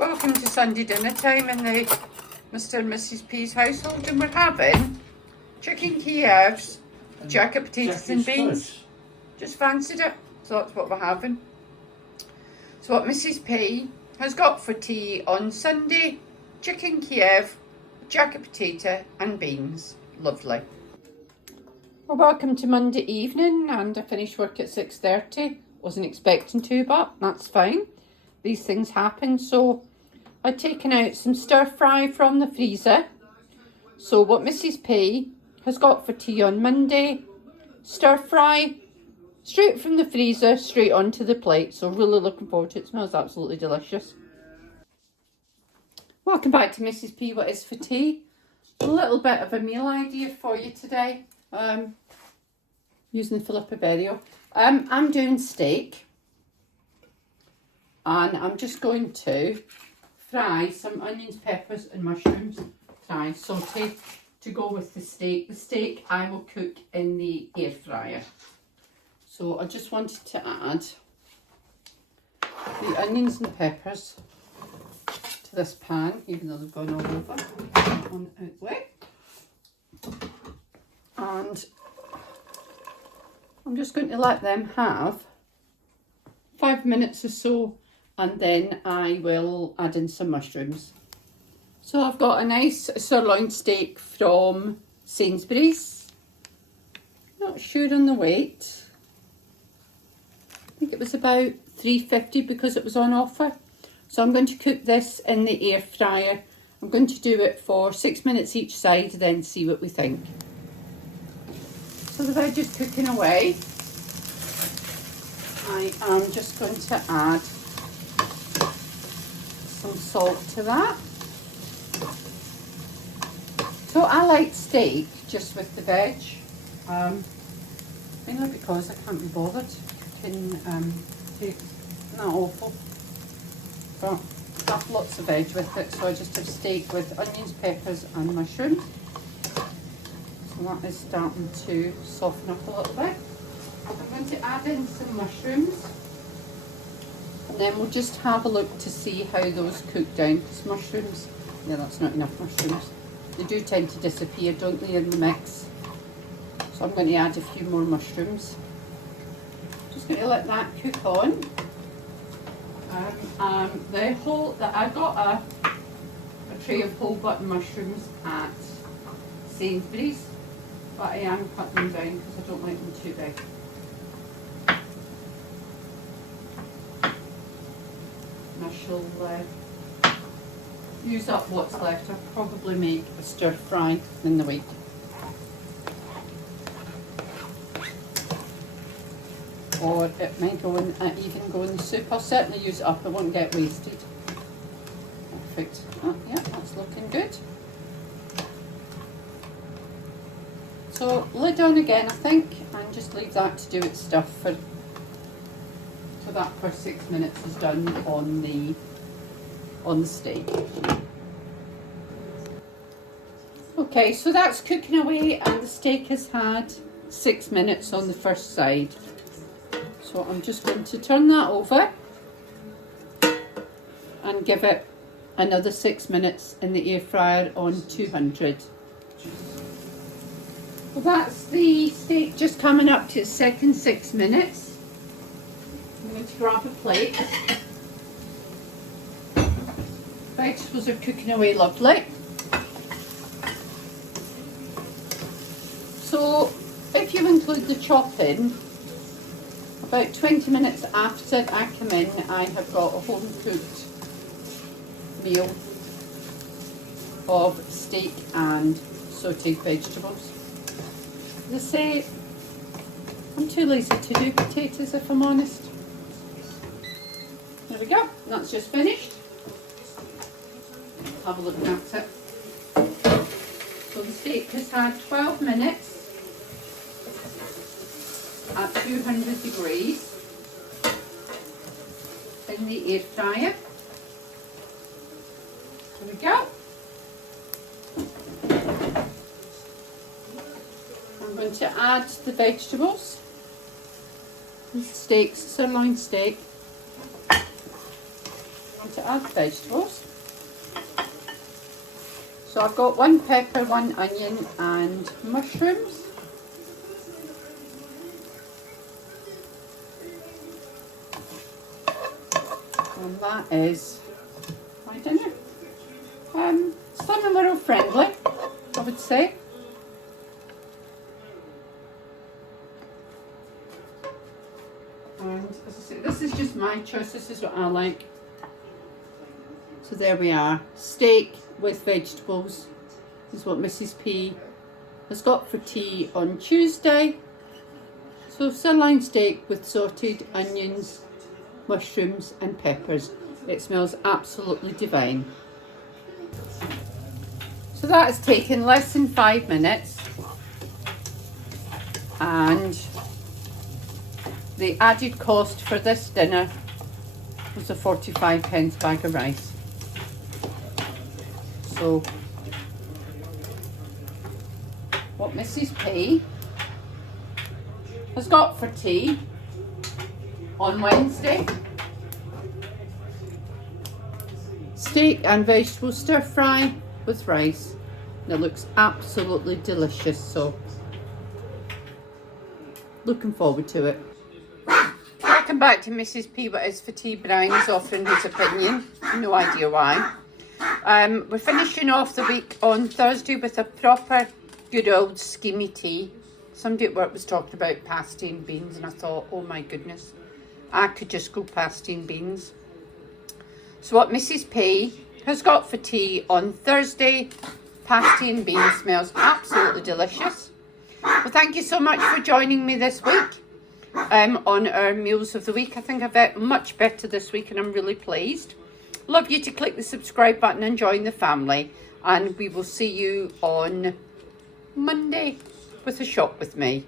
Welcome to Sunday dinner time in the Mr. and Mrs. P's household, and we're having chicken Kievs, jacket potatoes and beans. Just fancied it, so that's what we're having. So what Mrs. P has got for tea on Sunday, chicken Kiev, jacket potato and beans. Lovely. Well, welcome to Monday evening, and I finished work at 6:30. Wasn't expecting to, but that's fine. These things happen. So I've taken out some stir fry from the freezer. So what Mrs. P has got for tea on Monday, stir fry, straight from the freezer, straight onto the plate. So really looking forward to it. It smells absolutely delicious. Welcome back to Mrs. P. What is for tea? A little bit of a meal idea for you today. Using the Filippo Berio. I'm doing steak. And I'm just going to fry some onions, peppers and mushrooms. Fry, saute to go with the steak. The steak I will cook in the air fryer. So I just wanted to add the onions and peppers to this pan, even though they've gone all over. On out the way. And I'm just going to let them have 5 minutes or so, and then I will add in some mushrooms. So I've got a nice sirloin steak from Sainsbury's. Not sure on the weight. I think it was about £3.50 because it was on offer. So I'm going to cook this in the air fryer. I'm going to do it for 6 minutes each side, then see what we think. So the veg is cooking away. I am just going to add some salt to that. So I like steak just with the veg, mainly because I can't be bothered cooking steak. Isn't that awful? But I have lots of veg with it, so I just have steak with onions, peppers and mushrooms. So that is starting to soften up a little bit. I'm going to add in some mushrooms, and then we'll just have a look to see how those cook down, because mushrooms, yeah, that's not enough mushrooms. They do tend to disappear, don't they, in the mix? So I'm going to add a few more mushrooms. Just going to let that cook on. I got a tray of whole button mushrooms at Sainsbury's, but I am cutting them down because I don't like them too big. And I shall use up what's left. I'll probably make a stir fry in the week. Or it might go in, even go in the soup. I'll certainly use it up, it won't get wasted. Perfect. Oh, yeah, that's looking good. So lid on again, I think, and just leave that to do its stuff for that first 6 minutes is done on the steak. Okay, so that's cooking away, and the steak has had 6 minutes on the first side. So I'm just going to turn that over and give it another 6 minutes in the air fryer on 200. Well, that's the steak just coming up to its second 6 minutes. I'm going to grab a plate. Vegetables are cooking away lovely. So if you include the chopping, about 20 minutes after I come in, I have got a home cooked meal of steak and sauteed vegetables. As I say, I'm too lazy to do potatoes, if I'm honest. There we go, that's just finished. Have a look at it. So the steak has had 12 minutes at 200 degrees in the air fryer. There we go. I'm going to add the vegetables. The steaks, sirloin steak. to add vegetables. So I've got 1 pepper, 1 onion and mushrooms. And that is my dinner. Slim and little friendly, I would say. And as I say, this is just my choice, this is what I like. So there we are, steak with vegetables. This is what Mrs. P has got for tea on Tuesday. So sirloin steak with sauteed onions, mushrooms and peppers. It smells absolutely divine. So that has taken less than 5 minutes, and the added cost for this dinner was a 45p bag of rice. So what Mrs. P has got for tea on Wednesday: steak and vegetable stir fry with rice. And it looks absolutely delicious, so looking forward to it. Welcome back to Mrs. P. What is for tea? Brian is offering his opinion. No idea why. We're finishing off the week on Thursday with a proper good old schemy tea. Somebody at work was talking about pasty and beans, and I thought, oh my goodness, I could just go pasty and beans. So what Mrs. P has got for tea on Thursday, pasty and beans, smells absolutely delicious. Well, thank you so much for joining me this week on our meals of the week. I think I've ate much better this week and I'm really pleased. Love you to click the subscribe button and join the family, and we will see you on Monday with a shop with me.